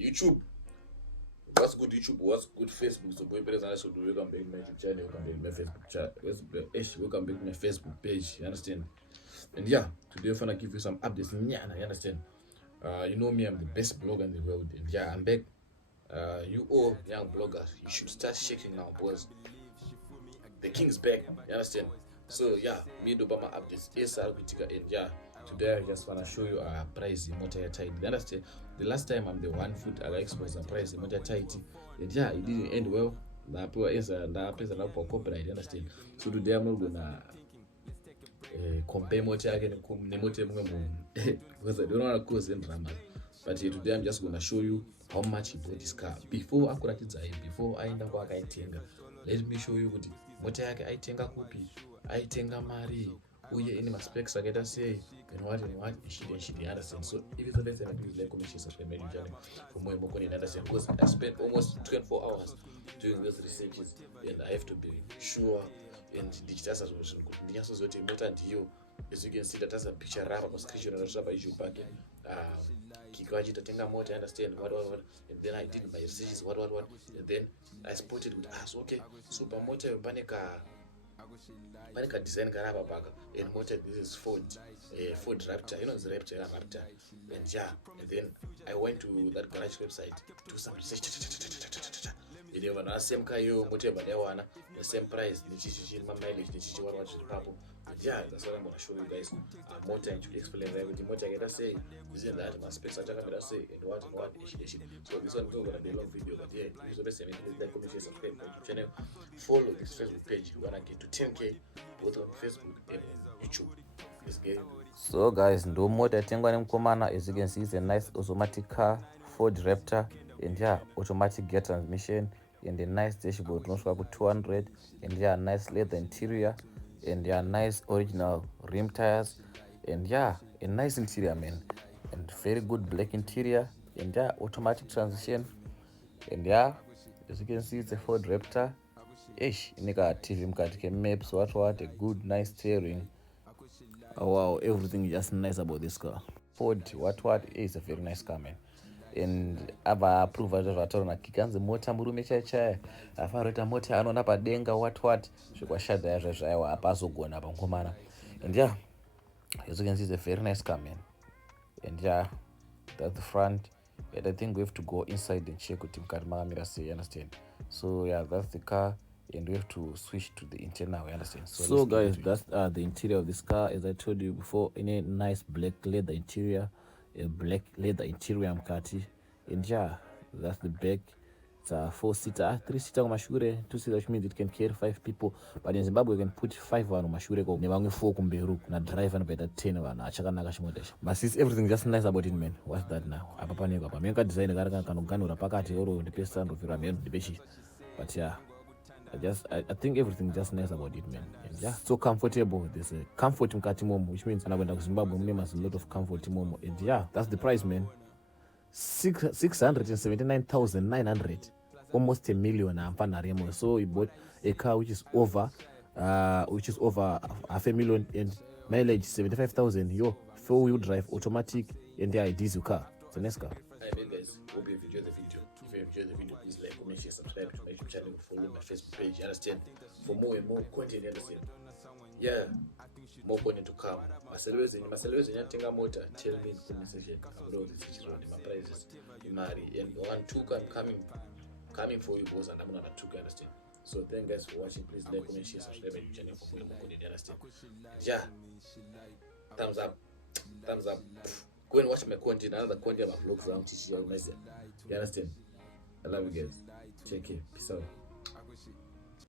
YouTube. What's good YouTube? What's good Facebook? So boy, present so welcome back to my YouTube channel. Welcome back to my Facebook chat. Welcome back to my Facebook page. You understand? And yeah, today I'm gonna give you some updates. Yeah, you understand? You know me, I'm the best blogger in the world. And yeah, I'm back. You all young bloggers, you should start shaking now because the king's back. You understand? So yeah, me do my updates. And yeah, today I just wanna show you a price in Mota Tytie. You understand? The last time I'm the one foot I exposed a price in Mota Tytie. And yeah, it didn't end well. The poor answer and the person up for copyright. You understand? So today I'm not gonna compare Mota again and Mota because I don't want to cause any drama. But today I'm just gonna show you how much he bought this car. Before I end up let me show you what Mota yake aitenga kupi, aitenga mari, uye ine specs akaita sei, and what shit, you understand? So if it's the best time, please like, comment, share, subscribe my YouTube channel for more and understand. Because I spent almost 24 hours doing those researches, and I have to be sure and digitize as well. Mota and you, as you can see, that has a picture wrap up, a screenshot of the issue back. Kikaji to think about, understand what, and then I did my researches, what, and then I spotted with us, okay, super Mota panika design karaba baka and Mota, this is Ford Raptor, you know, the Raptor, and yeah, and then I went to that garage website to some research. You never know, same car you Mota the same price, the mileage, the what purple. Yeah, that's what I'm gonna show you guys. Mota and to explain everything. Mota I gotta say, isn't that my specs I gotta say and what. So this one is gonna be a long video, but yeah, if you're the same, like, comment, share, subscribe my YouTube channel. Follow this Facebook page. You wanna get to 10K both on Facebook and on YouTube. Let's get it. So guys, ndo Mota yatengwa nemukomana. As you can see, it's a nice automatic car, Ford Raptor, and yeah, automatic gear transmission, and a nice dashboard, not for 200, and yeah, nice leather interior, and yeah, nice original rim tires, and yeah, a nice interior, man, and very good black interior, and yeah, automatic transmission, and yeah, as you can see, it's a Ford Raptor. Ish, nika TV mkati maps, what, a good nice steering. Oh wow, everything is just nice about this car. Ford what is a very nice car, man. And ava approve zvatataura kikanzi Mota murume chaichaya afarota Mota anoona padenga what zvikwashadha yazvo zvaiwa hapazogona pankomana. And yeah, as you can see, it's a very nice car, man. And yeah, that's the front. And I think we have to go inside and check with him mukati say, you understand? So yeah, that's the car, and we have to switch to the interior, you understand? So guys, that's the interior of this car. As I told you before, in a nice black leather interior, a black leather interior mukati. And yeah, that's the back. It's a 4-seater, 3-seater kumashure, 2-seater, which means it can carry 5 people. But in Zimbabwe, you can put 5 vanhu kumashure nevamwe 4 kumberi na driver anopaita 10 vanhu achakanaka chimota ichi. But since everything just nice about it, man. What's that now? Apa paneko apa menga design kari kanoganhura pakati oro ndipe stand of mhenu ndipe chi. But yeah, I think everything just nice about it, man. And yeah, so comfortable. There's a comfort mukati momo, which means anakwenda kuZimbabwe mune a lot of comfort momo. And yeah, that's the price, man. 679,900, almost a million. So he bought a car which is over half a million, and mileage 75,000. Yo, 4-wheel drive, automatic, and yeah, it is your car. It's a nice car. Hi guys, hope you enjoyed the video. If you enjoyed the video, please like, comment, share, subscribe to my YouTube channel, follow my Facebook page, you understand? For more and more content, you understand? Yeah, more content to come. My television, Tenga Mota, tell me in the comment section about the situation and my prices, Mari, and 1-2 coming for you boys, and I'm gonna 2, you understand? So thank you guys for watching. Please like, comment, share, subscribe my YouTube channel for more content, you understand? Yeah, thumbs up. Go and watch my content, another content of my vlogs around Tytie. You understand? I love you guys. Take care. Peace out.